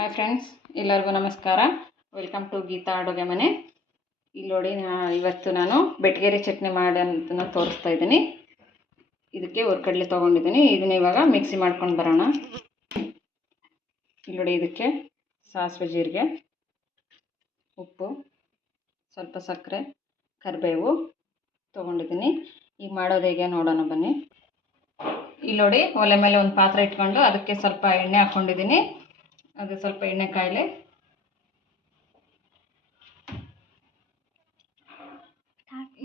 Hi friends, ಎಲ್ಲರಿಗೂ ನಮಸ್ಕಾರ. Welcome to Geetha ಅಡುಗೆ ಮನೆ. ಇಲ್ಲಿ ನೋಡಿ, ಇವತ್ತು ನಾನು ಬೆಟಗೇರಿ ಚಟ್ನಿ ಮಾಡೋದನ್ನು ತೋರಿಸ್ತಾ ಇದ್ದೀನಿ. ಇದಕ್ಕೆ ಹುರ್ಕಡ್ಲೆ ತೊಗೊಂಡಿದ್ದೀನಿ. ಇದನ್ನ ಇವಾಗ ಮಿಕ್ಸಿ ಮಾಡ್ಕೊಂಡು ಬರೋಣ. ಇಲ್ಲಿ ನೋಡಿ, ಇದಕ್ಕೆ ಸಾಸಿವೆ, ಜೀರಿಗೆ, ಉಪ್ಪು, ಸ್ವಲ್ಪ ಸಕ್ಕರೆ, ಕರಿಬೇವು ತೊಗೊಂಡಿದ್ದೀನಿ. ಈಗ ಮಾಡೋದು ಹೇಗೆ ನೋಡೋಣ ಬನ್ನಿ. ಇಲ್ಲಿ ನೋಡಿ, ಒಲೆ ಮೇಲೆ ಒಂದು ಪಾತ್ರೆ ಇಟ್ಕೊಂಡು ಅದಕ್ಕೆ ಸ್ವಲ್ಪ ಎಣ್ಣೆ ಹಾಕ್ಕೊಂಡಿದ್ದೀನಿ. ಅದು ಸ್ವಲ್ಪ ಎಣ್ಣೆ ಕಾಯಿಲೆ.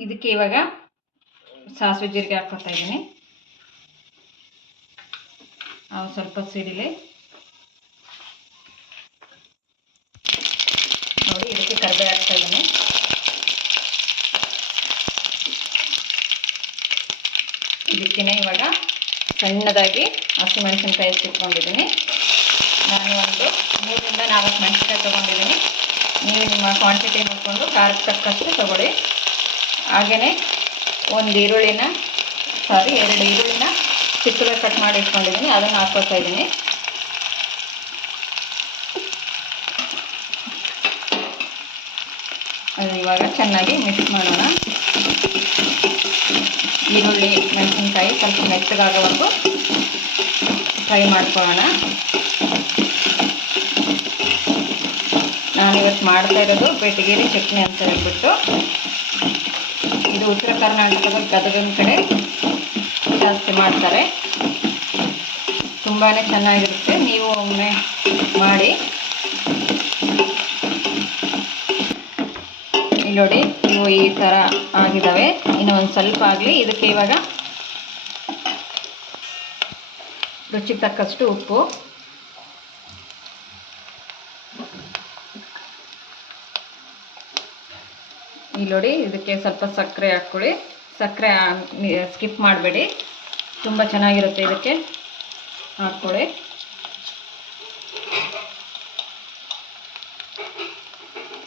ಇದಕ್ಕೆ ಇವಾಗ ಸಾಸಿವೆ ಜೀರಿಗೆ ಹಾಕ್ಕೊತಾ ಇದ್ದೀನಿ. ಅವು ಸ್ವಲ್ಪ ಸಿಡಿಲಿ. ನೋಡಿ, ಇದಕ್ಕೆ ಕರಿಬೇವು ಹಾಕ್ತಾ ಇದ್ದೀನಿ. ಇದಕ್ಕೇನೆ ಇವಾಗ ಸಣ್ಣದಾಗಿ ಹಸಿಮೆಣಸಿನ್ಕಾಯಿ ಇಟ್ಕೊಂಡಿದ್ದೀನಿ. ನಾನು ಒಂದು 3ರಿಂದ 4 ಮೆಣಸಿನ್ಕಾಯಿ ತೊಗೊಂಡಿದ್ದೀನಿ. ನೀವು ನಿಮ್ಮ ಕ್ವಾಂಟಿಟಿ ನೋಡಿಕೊಂಡು ಖಾರಕ್ಕೆ ತಕ್ಕಷ್ಟು ತೊಗೊಳ್ಳಿ. ಹಾಗೆಯೇ 2 ಈರುಳ್ಳಿನ ಚಿಕ್ಕದಾಗಿ ಕಟ್ ಮಾಡಿ ಇಟ್ಕೊಂಡಿದ್ದೀನಿ. ಅದನ್ನು ಹಾಕ್ಕೊತಾ ಇದ್ದೀನಿ. ಅದು ಇವಾಗ ಚೆನ್ನಾಗಿ ಮಿಕ್ಸ್ ಮಾಡೋಣ. ಈರುಳ್ಳಿ, ಮೆಣಸಿನ್ಕಾಯಿ ಸ್ವಲ್ಪ ಮೆತ್ತಗಾಗೋವರೆಗೂ ಫ್ರೈ ಮಾಡ್ಕೊಳ್ಳೋಣ. ನಾನಿವತ್ತು ಮಾಡ್ತಾ ಇರೋದು ಬೆಟಗೇರಿ ಚಟ್ನಿ ಅಂತ ಹೇಳ್ಬಿಟ್ಟು. ಇದು ಉತ್ತರ ಕರ್ನಾಟಕದ ಗದಗಿನ ಕಡೆ ಜಾಸ್ತಿ ಮಾಡ್ತಾರೆ. ತುಂಬಾ ಚೆನ್ನಾಗಿರುತ್ತೆ. ನೀವು ಒಮ್ಮೆ ಮಾಡಿ. ಇಲ್ಲಿ ನೋಡಿ, ಇವು ಈ ಥರ ಆಗಿದ್ದಾವೆ. ಇನ್ನು ಒಂದು ಸ್ವಲ್ಪ ಆಗಲಿ. ಇದಕ್ಕೆ ಇವಾಗ ರುಚಿಗೆ ತಕ್ಕಷ್ಟು ಉಪ್ಪು, ಇಲ್ಲಿ ನೋಡಿ, ಇದಕ್ಕೆ ಸ್ವಲ್ಪ ಸಕ್ಕರೆ ಹಾಕ್ಕೊಳ್ಳಿ. ಸಕ್ಕರೆ ಸ್ಕಿಪ್ ಮಾಡಬೇಡಿ, ತುಂಬ ಚೆನ್ನಾಗಿರುತ್ತೆ. ಇದಕ್ಕೆ ಹಾಕ್ಕೊಳ್ಳಿ.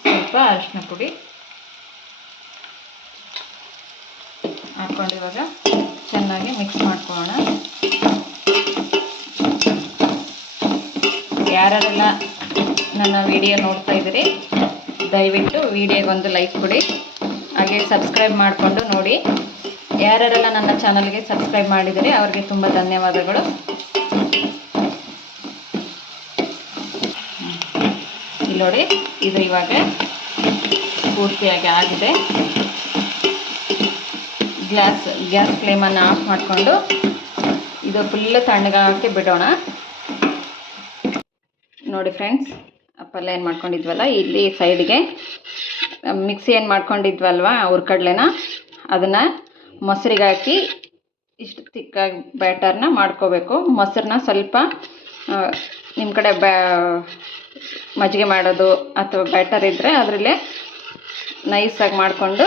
ಸ್ವಲ್ಪ ಅರಿಶಿನ ಪುಡಿ ಹಾಕ್ಕೊಂಡು ಇವಾಗ ಚೆನ್ನಾಗಿ ಮಿಕ್ಸ್ ಮಾಡ್ಕೊಳ್ಳೋಣ. ಯಾರೆಲ್ಲ ನನ್ನ ವಿಡಿಯೋ ನೋಡ್ತಾ ಇದ್ದೀರಿ, ದಯವಿಟ್ಟು ವಿಡಿಯೋಗೆ ಒಂದು ಲೈಕ್ ಕೊಡಿ. ಹಾಗೆ ಸಬ್ಸ್ಕ್ರೈಬ್ ಮಾಡಿಕೊಂಡು ನೋಡಿ. ಯಾರೆಲ್ಲ ನನ್ನ ಚಾನಲ್ಗೆ ಸಬ್ಸ್ಕ್ರೈಬ್ ಮಾಡಿದರೆ ಅವರಿಗೆ ತುಂಬ ಧನ್ಯವಾದಗಳು. ಇಲ್ಲಿ ನೋಡಿ, ಇದು ಇವಾಗ ಪೂರ್ತಿಯಾಗಿ ಆಗಿದೆ. ಗ್ಯಾಸ್ ಫ್ಲೇಮನ್ನು ಆಫ್ ಮಾಡಿಕೊಂಡು ಇದು ಫುಲ್ಲು ತಣ್ಣಗಾಕಿ ಬಿಡೋಣ. ನೋಡಿ ಫ್ರೆಂಡ್ಸ್, ಪಲ್ಯ ಏನು ಮಾಡ್ಕೊಂಡಿದ್ವಲ್ಲ, ಇಲ್ಲಿ ಸೈಡ್ಗೆ ಮಿಕ್ಸಿ ಏನು ಮಾಡ್ಕೊಂಡಿದ್ವಲ್ವ ಹುರ್ಕಡ್ಲೆನ, ಅದನ್ನು ಮೊಸರಿಗೆ ಹಾಕಿ ಇಷ್ಟು ತಿಕ್ಕಾಗಿ ಬ್ಯಾಟರ್ನ ಮಾಡ್ಕೋಬೇಕು. ಮೊಸರನ್ನ ಸ್ವಲ್ಪ ನಿಮ್ಮ ಕಡೆ ಮಜ್ಜಿಗೆ ಮಾಡೋದು ಅಥವಾ ಬ್ಯಾಟರ್ ಇದ್ದರೆ ಅದರಲ್ಲೇ ನೈಸಾಗಿ ಮಾಡಿಕೊಂಡು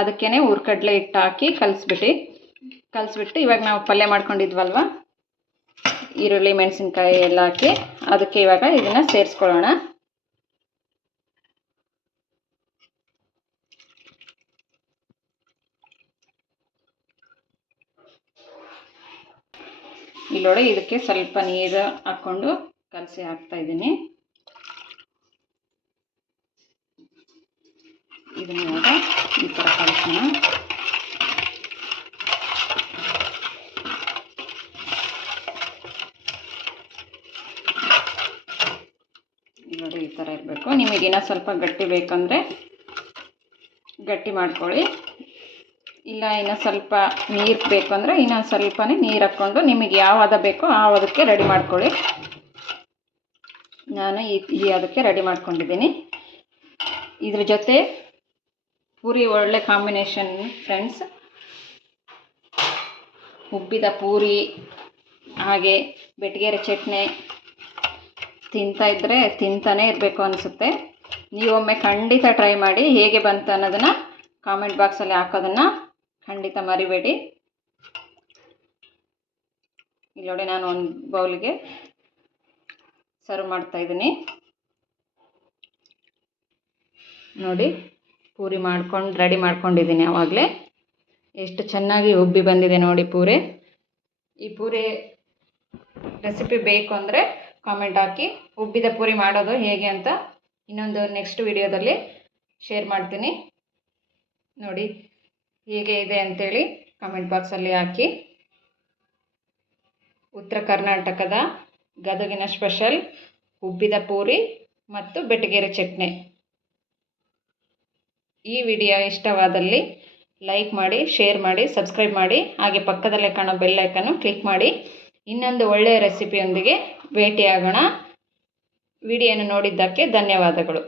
ಅದಕ್ಕೇ ಹುರ್ಕಡ್ಲೆ ಹಿಟ್ಟು ಹಾಕಿ ಕಲಿಸ್ಬಿಟ್ಟು ಇವಾಗ ನಾವು ಪಲ್ಯ ಮಾಡ್ಕೊಂಡಿದ್ವಲ್ವ, ಈರುಳ್ಳಿ, ಮೆಣಸಿನ್ಕಾಯಿ ಎಲ್ಲ ಹಾಕಿ ಅದಕ್ಕೆ ಇವಾಗ ಇದನ್ನು ಸೇರಿಸ್ಕೊಳ್ಳೋಣ. ಇಲ್ಲಿ ನೋಡಿ, ಇದಕ್ಕೆ ಸ್ವಲ್ಪ ನೀರು ಹಾಕ್ಕೊಂಡು ಕಲಸಿ ಹಾಕ್ತಾ ಇದ್ದೀನಿ. ಇದನ್ನ ಇವಾಗ ಈ ಥರ ಕಲಸೋಣ. ನೋಡಿ, ಈ ಥರ ಇರಬೇಕು. ನಿಮಗಿನ್ನ ಸ್ವಲ್ಪ ಗಟ್ಟಿ ಬೇಕಂದರೆ ಗಟ್ಟಿ ಮಾಡ್ಕೊಳ್ಳಿ. ಇಲ್ಲ ಇನ್ನು ಸ್ವಲ್ಪ ನೀರು ಬೇಕಂದರೆ ಇನ್ನೊಂದು ಸ್ವಲ್ಪನೇ ನೀರು ಹಾಕ್ಕೊಂಡು ನಿಮಗೆ ಯಾವ ಹದ ಬೇಕೋ ಆ ಹದಕ್ಕೆ ರೆಡಿ ಮಾಡ್ಕೊಳ್ಳಿ. ನಾನು ಈ ಅದಕ್ಕೆ ರೆಡಿ ಮಾಡ್ಕೊಂಡಿದ್ದೀನಿ. ಇದ್ರ ಜೊತೆ ಪೂರಿ ಒಳ್ಳೆ ಕಾಂಬಿನೇಷನ್ ಫ್ರೆಂಡ್ಸ್. ಉಬ್ಬಿದ ಪೂರಿ ಹಾಗೆ ಬೆಟಗೇರಿ ಚಟ್ನಿ ತಿಂತಾಯಿದ್ರೆ ತಿಂತಾನೇ ಇರಬೇಕು ಅನಿಸುತ್ತೆ. ನೀವೊಮ್ಮೆ ಖಂಡಿತ ಟ್ರೈ ಮಾಡಿ. ಹೇಗೆ ಬಂತು ಅನ್ನೋದನ್ನು ಕಾಮೆಂಟ್ ಬಾಕ್ಸಲ್ಲಿ ಹಾಕೋದನ್ನು ಖಂಡಿತ ಮರಿಬೇಡಿ. ಇಲ್ಲಿ ನೋಡಿ, ನಾನು ಒಂದು ಬೌಲ್ಗೆ ಸರ್ವ್ ಮಾಡ್ತಾಯಿದ್ದೀನಿ. ನೋಡಿ, ಪೂರಿ ರೆಡಿ ಮಾಡ್ಕೊಂಡಿದ್ದೀನಿ. ಆವಾಗಲೇ ಎಷ್ಟು ಚೆನ್ನಾಗಿ ಉಬ್ಬಿ ಬಂದಿದೆ ನೋಡಿ ಪೂರಿ. ಈ ಪೂರಿ ರೆಸಿಪಿ ಬೇಕು ಅಂದರೆ ಕಾಮೆಂಟ್ ಹಾಕಿ. ಉಬ್ಬಿದ ಪೂರಿ ಮಾಡೋದು ಹೇಗೆ ಅಂತ ಇನ್ನೊಂದು ನೆಕ್ಸ್ಟ್ ವಿಡಿಯೋದಲ್ಲಿ ಶೇರ್ ಮಾಡ್ತೀನಿ. ನೋಡಿ ಹೇಗೆ ಇದೆ ಅಂತೇಳಿ ಕಾಮೆಂಟ್ ಬಾಕ್ಸಲ್ಲಿ ಹಾಕಿ. ಉತ್ತರ ಕರ್ನಾಟಕದ ಗದಗಿನ ಸ್ಪೆಷಲ್ ಉಬ್ಬಿದ ಪೂರಿ ಮತ್ತು ಬೆಟಗೇರಿ ಚಟ್ನಿ. ಈ ವಿಡಿಯೋ ಇಷ್ಟವಾದಲ್ಲಿ ಲೈಕ್ ಮಾಡಿ, ಶೇರ್ ಮಾಡಿ, ಸಬ್ಸ್ಕ್ರೈಬ್ ಮಾಡಿ. ಹಾಗೆ ಪಕ್ಕದಲ್ಲೇ ಕಾಣೋ ಬೆಲ್ ಐಕನ್ನು ಕ್ಲಿಕ್ ಮಾಡಿ. ಇನ್ನೊಂದು ಒಳ್ಳೆಯ ರೆಸಿಪಿಯೊಂದಿಗೆ ಭೇಟಿಯಾಗೋಣ. ವಿಡಿಯೋನ ನೋಡಿದ್ದಕ್ಕೆ ಧನ್ಯವಾದಗಳು.